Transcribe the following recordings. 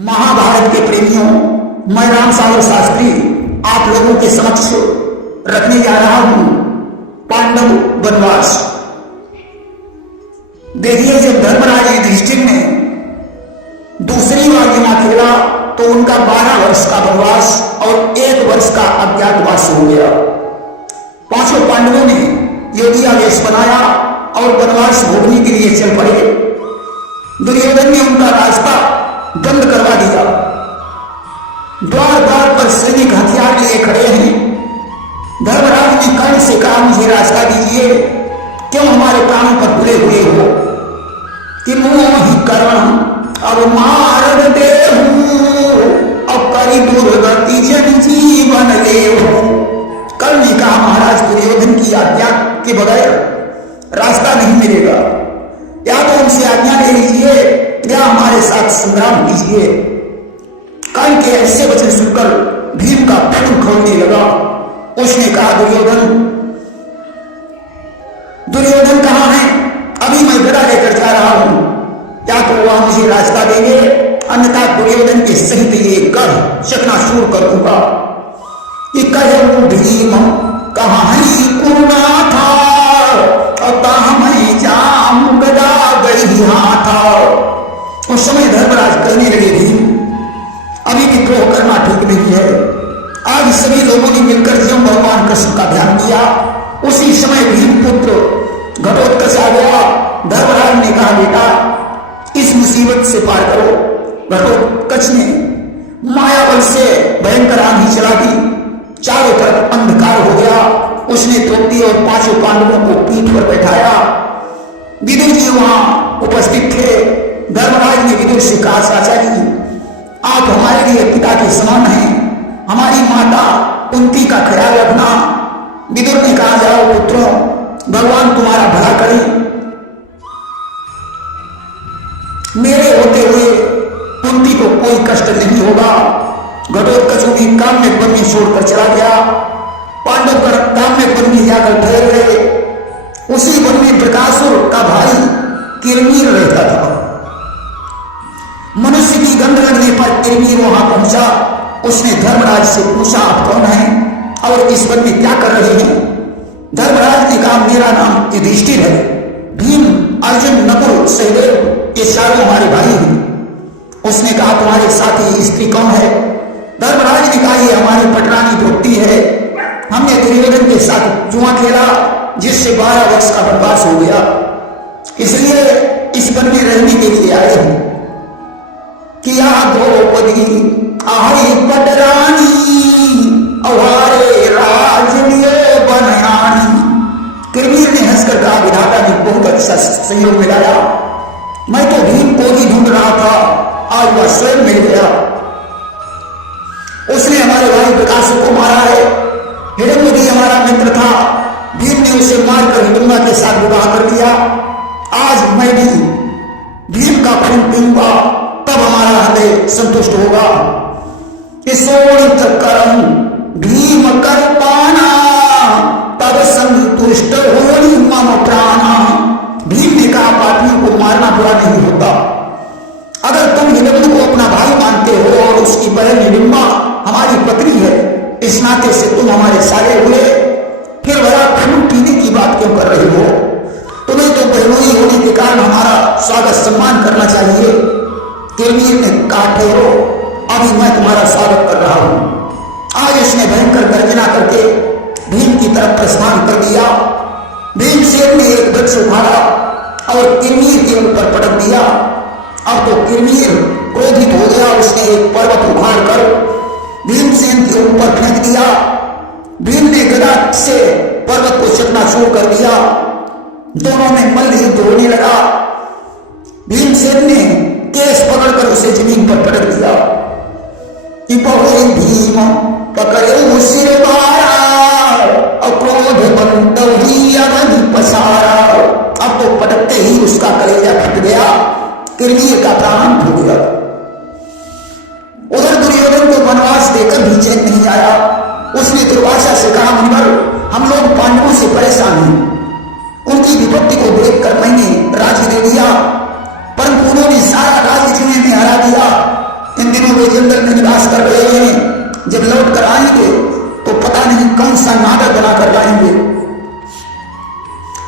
महाभारत के प्रेमियों, मैं राम सागर शास्त्री आप लोगों के समक्ष रखने जा रहा हूं पांडव वनवास। देखिए, जब धर्मराज युधिष्ठिर ने दूसरी बार जमा खेला तो उनका 12 वर्ष का वनवास और 1 वर्ष का अज्ञातवास हो गया। पांचों पांडवों ने योगी आवेश बनाया और वनवास भोगने के लिए चल पड़े। दुर्योधन ने उनका रास्ता बंद करवा दिया। द्वार द्वार पर सैनिक हथियार लिए खड़े हैं। धर्मराज ने कर्ण से कहा, मुझे रास्ता दीजिए, क्यों हमारे प्राणों पर तुले हुए हो? कि मोहि कर्ण अब मार दे अब करी दुर्गति जन जीवन ले। कर्ण ने कहा, महाराज दुर्योधन की आज्ञा के बगैर रास्ता नहीं मिलेगा, या तो उनसे आज्ञा ले लीजिए या हमारे साथ संग्राम कीजिए। कर्ण के ऐसे वचन सुनकर भीम का पेट खोलने लगा। उसने कहा, दुर्योधन कहाँ है? अभी मैं गदा लेकर जा रहा हूं, या तो वह मुझे रास्ता देंगे, अन्यथा दुर्योधन के सहित ये गढ़ चकनाचूर कर दूंगा। कि कहूं भीम कहाँ है कुरुनाथा, मैं जाम गदा गई हाथ। उस समय धर्मराज कहने लगे, भीम अभी विद्रोह करना ठीक नहीं है। आज सभी लोगों ने मिलकर जब भगवान कृष्ण का ध्यान किया, उसी समय भीम पुत्र घटोत्कच आ गया। धर्मराज ने कहा, बेटा इस मुसीबत से पार करो। घटोत्कच ने माया बल से भयंकर आंधी चला दी, चारों तरफ अंधकार हो गया। उसने द्रौपदी और पांचों पांडवों को पीठ पर बैठाया। विदुर जी वहां उपस्थित थे। धर्मराज ने विदुर से कहा, चाचा जी आप हमारे लिए पिता के समान हैं, हमारी माता कुंती का ख्याल रखना। विदुर ने कहा, जाओ पुत्रों, भगवान तुम्हारा भला करे। मेरे होते हुए कुंती को कोई कष्ट नहीं होगा। घटोत्कच भी काम में वन में छोड़कर चला गया। पांडव काम में वन में जाकर ठहर गए। उसी वन में प्रकाशुर का भाई किरमीर रहता था। मनुष्य की गंध लगने पर किरमीर वहां पहुंचा। उसने धर्मराज से पूछा, आप कौन हैं और इस वन में क्या कर रहे हैं? धर्मराज ने कहा, मेरा नाम युधिष्ठिर है। भीम, अर्जुन, नकुल, सहदेव ये चारों हमारे भाई हैं। उसने कहा, तुम्हारे साथी स्त्री कौन है? धर्मराज ने कहा, ये हमारी पटरानी द्रौपदी है। हमने दुर्योधन के साथ जुआ खेला, जिससे 12 वर्ष का वनवास हो गया, इसलिए इस वन में रहने के लिए आए हैं। किया द्रौपदी आही पटरानी अवारे राज लिए बनयानी। किरमीर ने हंसकर कहा, विधाता ने बहुत अच्छा सहयोग मिलाया। मैं तो भीम को ही ढूंढ रहा था, आज वह स्वयं मिल गया। उसने हमारे भाई प्रकाश को मारा है। हिरण्य भी हमारा मित्र था, भीम ने उसे मारकर हिडिंबा के साथ विवाह कर दिया। आज मैं भी भीम का खून पीऊंगा, तब हमारा हृदय संतुष्ट होगा। करम भीम कर पाना, तब संतुष्ट होनी मम प्राणा। भीम ने कहा, पापियों को मारना बुरा नहीं होता। अगर तुम हिडिंबा को अपना भाई मानते हो और उसकी बहन हिडिंबा हमारी पत्नी है, इस नाते से तुम हमारे साले हुए, फिर भला खून पीने की बात क्यों कर रहे हो? तुम्हें तो बहनोई होने के कारण हमारा स्वागत सम्मान करना चाहिए। किरमीर ने कहा, ठहरो, अभी मैं तुम्हारा स्वागत कर रहा हूं। आज उसने भयंकर गर्जना करके भीम की तरफ प्रस्थान कर दिया। भीमसेन ने एक वृक्ष उखाड़ा और किरमीर के ऊपर पटक दिया। अब तो किरमीर क्रोधित हो गया। उसने एक पर्वत उखाड़ कर भीमसेन के ऊपर फेंक दिया। भीम ने गदा से पर्वत को चकनाचूर कर दिया। दोनों में मल्लयुद्ध होने लगा। भीमसेन ने केस पकड़कर उसे जमीन पर पटक दिया। कि बहु भीम पकड़े सिर मारा, अक्रोध बंदव ही अवधि पसारा। अब तो पटकते ही उसका कलेजा फट गया, किरमीर का प्राण हो गया। उधर दुर्योधन को वनवास देकर भी चैन नहीं आया। उसने दुर्वासा से कहा, मुनिवर हम लोग पांडवों से परेशान हैं। उनकी विपत्ति को देखकर मैंने राज्य दे दिया, परंतु उन्होंने सारा राज्य जिन्हें में हरा दिया। इन दिनों वे जंगल में निवास कर रहे हैं, जब लौट कर आएंगे तो पता नहीं कौन सा नाटक बनाकर लाएंगे।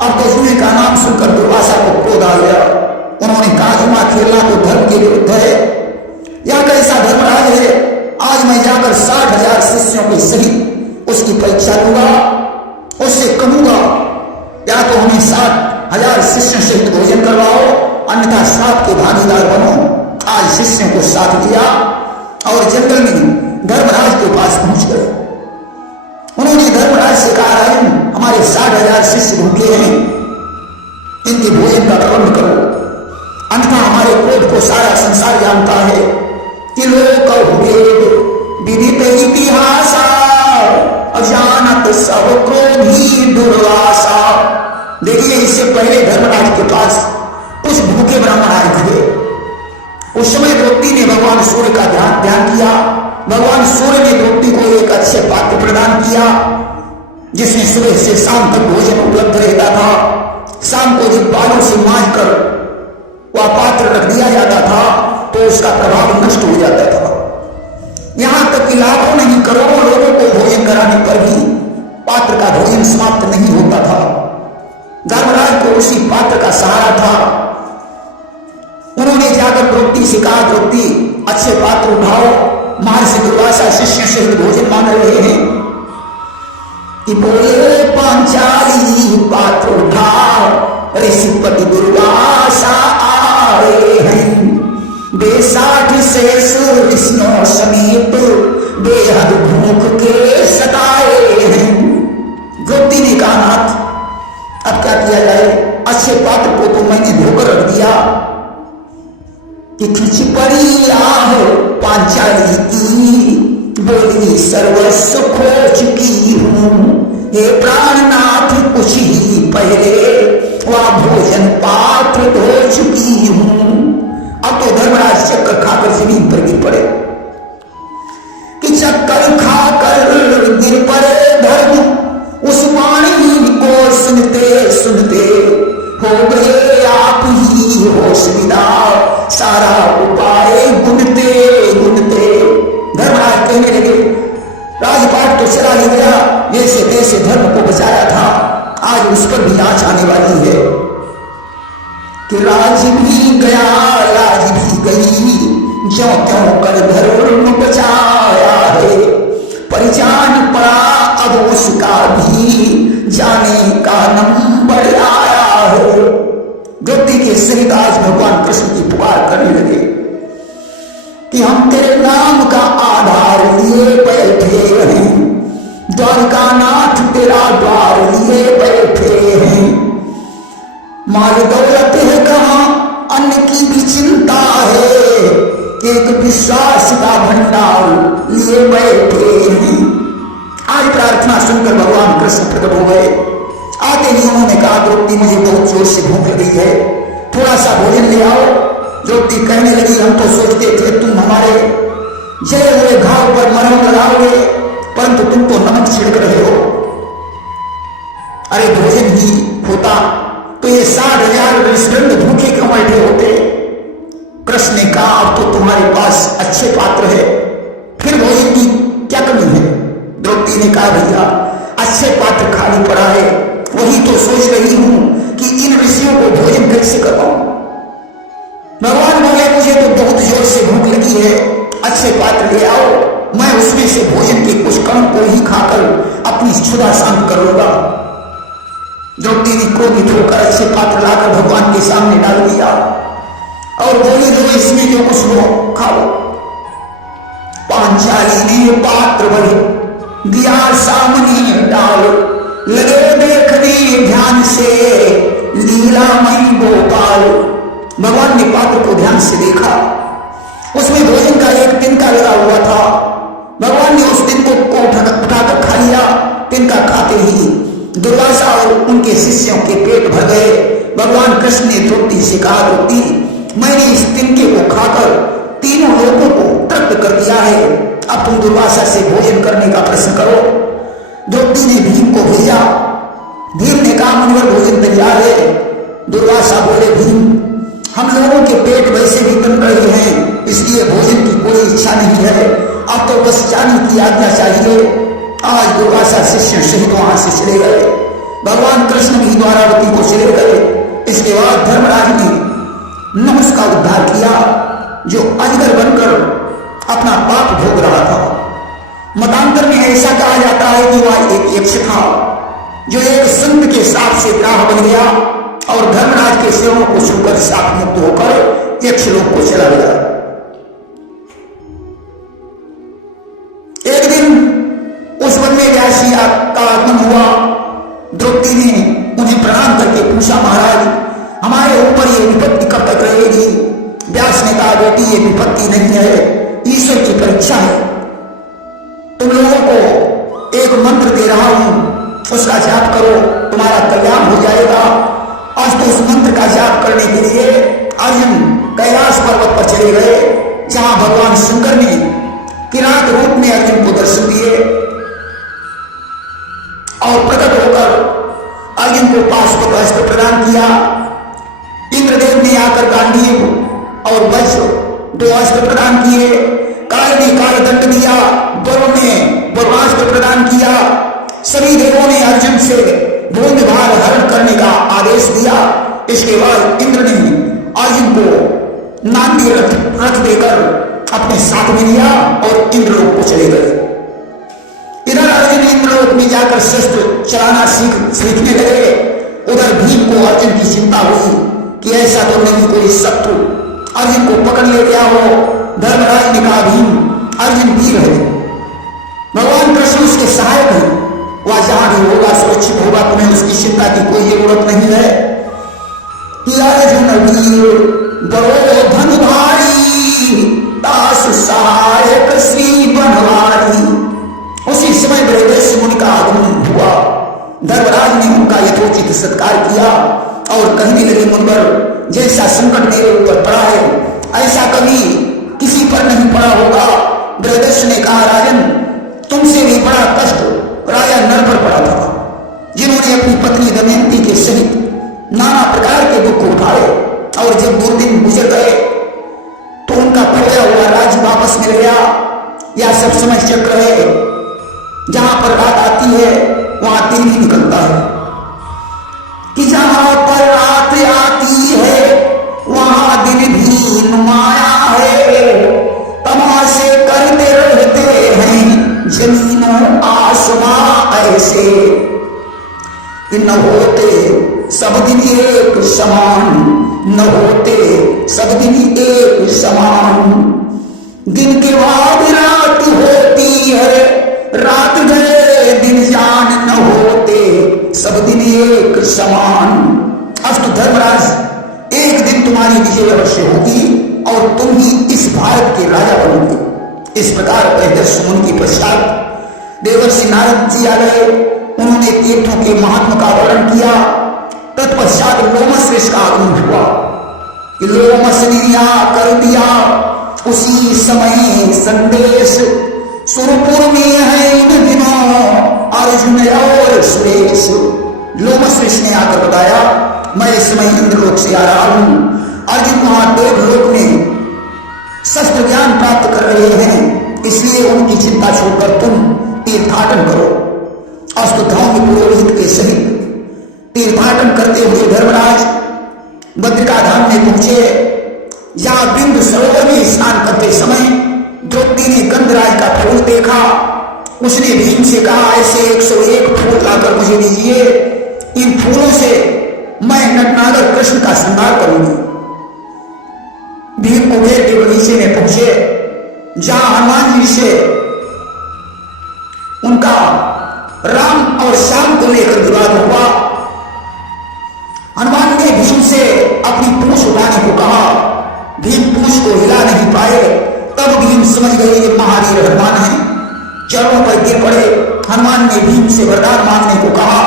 अब कौशुनी का नाम सुनकर दुर्वासा को क्रोध आ गया। उन्होंने कहा जुआ खेलना तो धर्म के विरुद्ध है, यह कैसा धर्मराज है। आज मैं जाकर 60,000 शिष्यों के सहित उसकी परीक्षा लूंगा, उससे कहूंगा या तो हमें 60,000 शिष्यों सहित भोजन करवाओ, अन्यथा श्राप के भागीदार बनो। आज शिष्यों को साथ दिया और जंगल में धर्मराज के पास पहुंच गए। उन्होंने धर्मराज से कहा, हमारे 60,000 शिष्य भूखे हैं, इनके भोजन का प्रबंध करो, अन्यथा हमारे क्रोध को सारा संसार जानता है कि लोग विदित इतिहास अजानत सब क्रोधी दुर्वासा। देखिए, इससे पहले धर्मराज के पास कुछ भूखे ब्राह्मण आए थे। उस समय द्रौपदी ने भगवान सूर्य का ध्यान किया। भगवान सूर्य ने द्रौपदी को एक अच्छे पात्र प्रदान किया जिसमें सुबह से शाम तक भोजन उपलब्ध रहता था। शाम को जब बालों से मांझ कर वह पात्र रख दिया जाता था तो उसका प्रभाव नष्ट हो जाता था। यहां तक कि लाखों नहीं करोड़ों लोगों को भोजन कराने पर भी पात्र का भोजन समाप्त नहीं होता था। धर्मराज को उसी पात्र का सहारा था। उन्होंने जाकर द्रौपदी से कहा, द्रौपदी अच्छे पात्र उठाओ, महर्षि दुर्वासा शिष्य सहित भोजन मांग रहे हैं। कि बोले पांचाली पात्र उठाओ, ऋषिपति दुर्वासा आए हैं, बेसाठ शेष ऋषियों समेत बेहद भूख के सताए हैं। द्रौपदी ने कहा, नाथ अब क्या किया जाए, अच्छे पात्र को तो मैंने धोकर रख दिया कि खिंच पड़ी आह पांचाली की, बोली सर्वस्व खो चुकी हूं, हे प्राणनाथ कुछ ही पहले वह भोजन पात्र धो चुकी हूं। अब तो धर्मराज चक्कर खाकर जमीन पर गिर पड़े कि चक्कर खाकर गिर पड़े धर्म उस वाणी को सुनते सुनते, हो गए आप ही होश विदा, सारा उपाय गुनते गुनते। धर्मराज कहने लगे, राजपाट तो चला ही गया, जैसे तैसे धर्म को बचाया था, आज उस पर भी आंच आने वाली है कि राज भी गया लाज भी गई, ज्यों त्यों कर धर्म बचाया है, परिजान पड़ा अब उसका भी जाने का नंबर आया है। द्रौपदी के सहित आज भगवान कृष्ण की पुकार करने लगे कि हम तेरे नाम का आधार लिए बैठे हैं, द्वारकानाथ तेरा द्वार लिए बैठे हैं, माल दौलत है कहां अन्न की भी चिंता है, एक विश्वास का भंडार लिए बैठे हैं। आज प्रार्थना सुनकर भगवान कृष्ण प्रकट हो गए। आते ही उन्होंने कहा, द्रौपदी मुझे बहुत जोर से भूख लगी है, थोड़ा सा भोजन ले आओ। द्रौपदी कहने लगी, हम तो सोचते थे तुम हमारे जले हुए घाव पर मरहम लगाओगे, परंतु तुम तो नमक छिड़क रहे हो। अरे भोजन ही होता तो ये 60,000 ऋषिवृंद भूखे क्यों बैठे होते। कृष्ण ने कहा, अब तो तुम्हारे पास अच्छे पात्र है, फिर भोजन की क्या कमी है। द्रौपदी ने कहा, भैया अच्छे पात्र खाली पड़ा है, वही तो सोच रही हूं कि इन ऋषियों को भोजन कैसे करवाऊं। भगवान बोले, मुझे तो बहुत जोर से भूख लगी है, अच्छे पात्र ले आओ, मैं उसमें से भोजन के कुछ कण को ही खाकर अपनी क्षुधा शांत कर लूंगा। द्रौपदी ने क्रोधित होकर अच्छे पात्र लाकर भगवान के सामने डाल दिया और बोली, लो इसमें जो कुछ लो खाओ। पांचाली ने पात्र भरे दिया सामने डाल, लगे देखने ध्यान से लीलामयी गोपाल। भगवान ने पात्र को ध्यान से देखा, उसमें भोजन का एक तिनका लगा हुआ था। भगवान ने उस तिनकों को उठाकर खा लिया। तिनका खाते ही दुर्वासा और उनके शिष्यों के पेट भर गए। भगवान कृष्ण ने द्रौपदी से कहा, द्रौपदी मैंने इस तिनके को खाकर तीनों लोगों को तृप्त कर दिया है, अब तुम दुर्वासा से भोजन करने का प्रश्न करो। द्रौपदी ने भीम को भेजा। भीम ने कहा, मुनिवर भोजन तैयार है। दुर्वासा बोले, भीम हम लोगों के पेट वैसे भी बन रहे हैं, इसलिए भोजन की कोई इच्छा नहीं है, अब तो बस जाने की आज्ञा चाहिए। आज दुर्वासा शिष्य शहीद वहां से चले गए, भगवान कृष्ण भी द्वारावती को चले गए। इसके बाद धर्मराज ने नहुष का उद्धार किया, जो अजगर बनकर अपना पाप भोग रहा था। मतांतर में ऐसा कहा जाता है कि वह एक यक्ष था, जो एक संत के साप से ग्राह बन गया और धर्मराज के सेवों को छूकर साप मुक्त होकर यक्ष लोक को चला गया। एक दिन उस वन में व्यासी का आगमन हुआ। द्रौपदी ने उन्हें प्रणाम करके पूछा, महाराज हमारे ऊपर ये विपत्ति कब तक रहेगी? व्यास ने कहा, बेटी ये विपत्ति नहीं है, ईश्वर की परीक्षा है। तुम लोगों को एक मंत्र दे रहा हूं, उसका जाप करो, तुम्हारा कल्याण हो जाएगा। आज तो उस मंत्र का जाप करने के लिए अर्जुन कैलाश पर्वत पर चले गए, जहां भगवान शंकर ने किरात रूप में अर्जुन को दर्शन दिए और प्रकट होकर अर्जुन को पाशुपत अस्त्र प्रदान किया। इंद्रदेव ने आकर गांडीव और वज्र दो अस्त्र प्रदान किए। काल ने काल दंड दिया, वरुण ने वरुणास्त्र प्रदान किया। सभी देवों ने अर्जुन से भूमि भार हरण करने का आदेश दिया। इसके बाद इंद्र ने अर्जुन को नांदी रथ देकर अपने साथ में लिया और इंद्रलोक को चले गए। इधर अर्जुन इंद्रलोक में जाकर शस्त्र चलाना सीखने लगे। उधर भीम को अर्जुन की चिंता हुई कि ऐसा तो नहीं कोई शत्रु अर्जुन को पकड़ ले गया हो। धर्मराज ने कहा, भीम अर्जुन वीर है, भगवान कृष्ण उसके सहायक है, वह जहां भी होगा सुरक्षित होगा, तुम्हें उसकी चिंता की कोई जरूरत नहीं है। अर्जुन वीर बड़ो धन भारी, दास सहायक श्री बनवारी। उसी समय बृहदेव मुनि का आगमन हुआ। धर्मराज ने उनका यथोचित सत्कार किया और कहने लगे, मुनिवर जैसा संकट मेरे ऊपर पड़ा है ऐसा कभी किसी पर नहीं पड़ा होगा। बृहदेव ने कहा, राजन तुमसे भी बड़ा कष्ट राजा नल पर पड़ा था, जिन्होंने अपनी पत्नी दमयंती के सहित नाना प्रकार के दुख उठाए और जब 2 दिन गुजर गए तो उनका खोया हुआ राज्य वापस मिल गया। यह सब समय चक्र है, जहां पर रात आती है वहां दिन ही निकलता है, कि जहां पर रात आती है वहां दिन भी नुमाया है। तमाशे करते रहते हैं जमीनों आसमां ऐसे, न होते सब दिन एक समान, न होते सब दिन एक समान। दिन के बाद रात होती है, रात गए दिन जान न होते सब दिन एक समान। अष्ट धर्मराज एक दिन तुम्हारी विजय अवश्य होगी और तुम ही इस भारत के राजा बनोगे। इस प्रकार बृहदेव मुनि के पश्चात देवर्षि नारद जी आ गए। उन्होंने तीर्थों के महात्मा का वर्णन किया। तत्पश्चात लोमस ऋषि का आगमन हुआ। लोमस ने कर दिया उसी समय संदेश, सुरपुर में है इन दिनों अर्जुन और सुरेश। लोमस ऋषि ने आकर बताया, मैं इस समय इंद्रलोक से आ रहा हूं। अर्जुन वहां देवलोक में शस्त्र ज्ञान प्राप्त कर रहे हैं, इसलिए उनकी चिंता छोड़कर तुम तीर्थाटन करो। अष्टधाम पुरोहित के सहित तीर्थाटन करते हुए धर्मराज बद्रिका धाम में पहुंचे, जहां बिंदु सरोवर में स्नान करते समय द्रौपदी ने गंधराज का फूल देखा। उसने भीम से कहा, ऐसे 101 फूल लाकर मुझे दीजिए, इन फूलों से मैं नटनागर कृष्ण का श्रृंगार करूंगी। भीम कुबेर के बगीचे में पहुंचे, जहां हनुमान जी से उनका राम और श्याम को लेकर विवाद हुआ। हनुमान ने भीम से अपनी पूंछ उठाने को कहा, भीम पूंछ को हिला नहीं पाए। तब भीम समझ गए ये महावीर हनुमान है, चरणों पर गिर पड़े। हनुमान ने भीम से वरदान मांगने को कहा।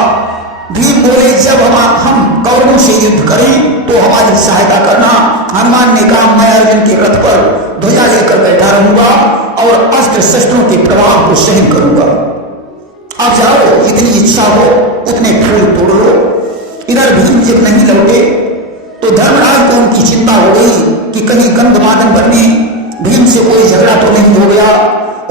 भीम बोले, जब हम कौरवों से युद्ध करें तो हमारी सहायता करना। हनुमान ने कहा, मैं अर्जुन के रथ पर ध्वजा लेकर बैठा रहूंगा और अस्त्र शस्त्रों के प्रभाव को सहन करूंगा। आप जाओ, जितनी इच्छा हो उतने फूल तोड़ लो। इधर भीम जब नहीं लौटे तो धर्मराज को उनकी चिंता हो गई कि कहीं गंधमादन बनने भीम से कोई झगड़ा तो नहीं हो गया।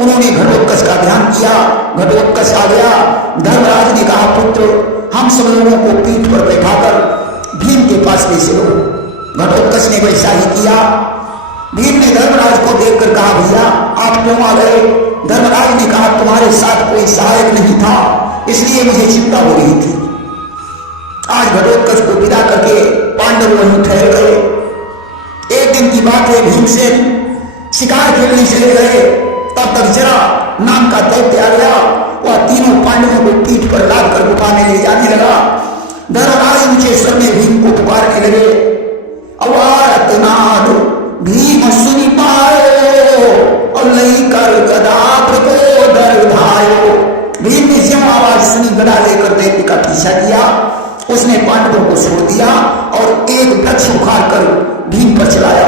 उन्होंने घटोत्कच का ध्यान किया। घटोत्कच आ गया। धर्मराज ने कहा, पुत्र, हम सब लोगों को पीठ पर बैठाकर भीम के पास ले चलो। घटोत्कच ने वैसा ही किया। भीम ने धर्मराज को देखकर कहा, भैया आप क्यों आ गए? धर्मराज ने कहा, तुम्हारे साथ कोई सहायक नहीं था, इसलिए मुझे चिंता हो रही थी। आज घटोत्कच को विदा करके पांडव वहीं ठहर गए। एक दिन की बात है, भीमसेन शिकार खेलने चले गए। तब तक जरा नाम का दैत्य आ गया। वह तीनों पांडवों को पीठ पर लाद कर गुफा में ले जाने लगा। धर्मराज ऊंचे स्वर में भीम को पुकारने लगे, अवारतनाद भीम सुनि पायो और लई कर गदा प्रकोदर धायो। भीम ने ज्यों आवाज सुनी, गदा लेकर दैत्य का पीछा किया। उसने पांडवों को छोड़ दिया और एक वृक्ष उखाड़ कर भीम पर चलाया।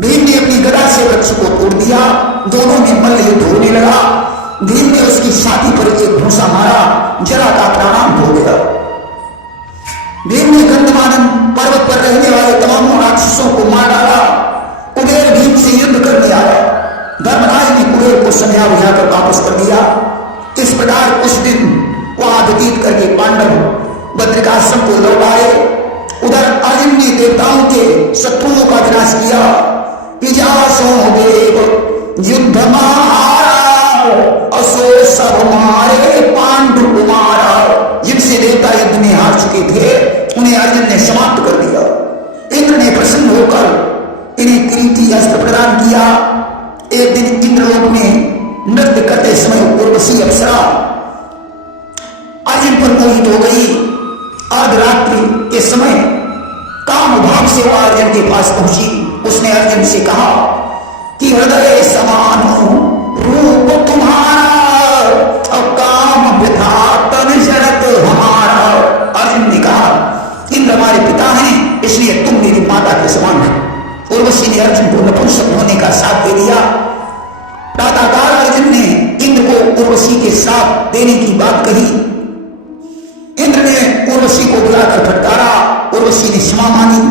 भीम ने अपनी गदा से वृक्ष को तोड़ दिया। दोनों में मल्ल युद्ध होने लगा। भीम ने उसकी छाती पर एक घूंसा मारा, जरा का प्राणांत हो गया। भीम ने गंधमादन पर्वत पर रहने वाले तमाम राक्षसों को मार डाला। कुबेर भीम से युद्ध करने आया। धर्मराज ने कुबेर को समझा बुझाकर वापस कर दिया। इस प्रकार कुछ दिन वहां व्यतीत करके पांडव बद्रिकाश्रम को लौट आए। उधर अर्जुन ने देवताओं के शत्रुओं का विनाश किया। पिजासो देव युद्ध मारा असो सब मारे पांडु कुमारा। जिनसे देवता युद्ध में हार चुके थे उन्हें अर्जुन ने समाप्त कर दिया। इंद्र ने प्रसन्न होकर इन्हें किरीटी अस्त्र प्रदान किया। एक दिन इंद्रलोक में नृत्य करते समय उर्वशी अप्सरा अर्जुन पर मोहित हो गई। अर्धरात्रि के समय काम भाव से वह अर्जुन के पास पहुंची। उसने अर्जुन से कहा कि हृदय समान रूप तुम्हारा और काम व्यथा तन जड़त हमारा। अर्जुन ने कहा, इंद्र हमारे पिता हैं, इसलिए तुम मेरी माता के समान हो। उर्वशी ने अर्जुन को नपुंसक होने का साथ दे दिया। प्रातःकाल अर्जुन ने इंद्र को उर्वशी के साथ देने की बात कही। इंद्र ने उर्वशी को बुलाकर फटकारा। उर्वशी ने क्षमा मांगी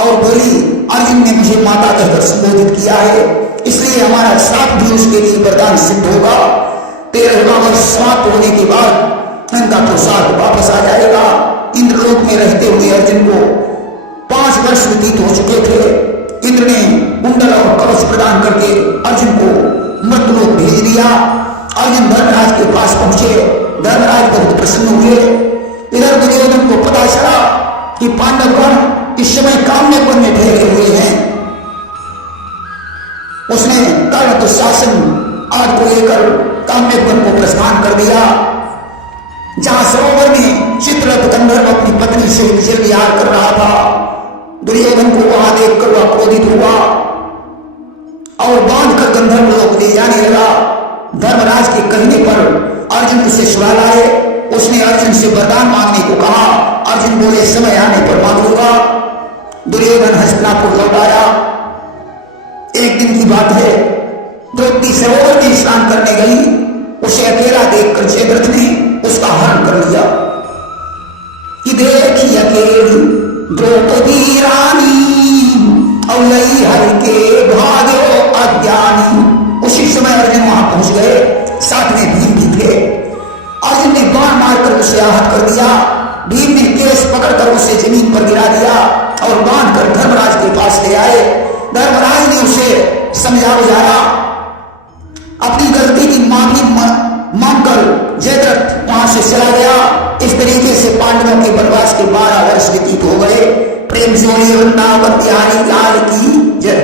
और बोली, अर्जुन ने मुझे माता कहकर संबोधित किया है, इसलिए हमारा श्राप भी उसके लिए वरदान सिद्ध होगा। 13वां वर्ष समाप्त होने के बाद इनका प्रसाद वापस आ जाएगा। इंद्रलोक में रहते हुए अर्जुन को 5 वर्ष व्यतीत हो चुके थे। इंद्र ने कुंडल और कवच प्रदान करके अर्जुन को मृत्युलोक भेज दिया। अर्जुन धर्मराज के पास पहुंचे। धर्मराज बहुत प्रसन्न हुए। इधर दुर्योधन को पता चला कि पांडवगण इस समय काम्यवन में ठहरे हुए हैं। उसने कर्ण दुशासन आदि को लेकर काम्यवन को प्रस्थान कर दिया। जहां सरोवर में चित्ररथ गंधर्व अपनी पत्नी से विजय विहार कर रहा था। दुर्योधन को वहां देखकर वह क्रोधित हुआ और बांधकर गंधर्व लोक ले जाने लगा। धर्मराज के कहने पर अर्जुन उसे छुड़ा लाए। उसने अर्जुन से वरदान मांगने को कहा। अर्जुन बोले, समय आने पर मांगूंगा। दुर्योधन हस्तिनापुर लौट आया। एक दिन की बात है, द्रौपदी सरोवर में स्नान करने गई। उसे अकेला देखकर जयद्रथ ने उसका हरण कर लिया कि देखी अकेली द्रौपदी रानी और लई हर के भाग्यो अज्ञानी। उसी समय अर्जुन वहां पहुंच गए। साथ में भीम भी थे। अर्जुन ने बाण मारकर उसे आहत कर दिया। भीम ने केस पकड़कर उसे जमीन पर गिरा दिया और बांधकर धर्मराज के पास ले आए। धर्मराज ने उसे समझा बुझाया। अपनी गलती की माफी मांगकर जयद्रथ वहां से चला गया। इस तरीके से पांडवों के वनवास के 12 वर्ष व्यतीत हो गए। प्रेम से वृंदावन बिहारी लाल की जय।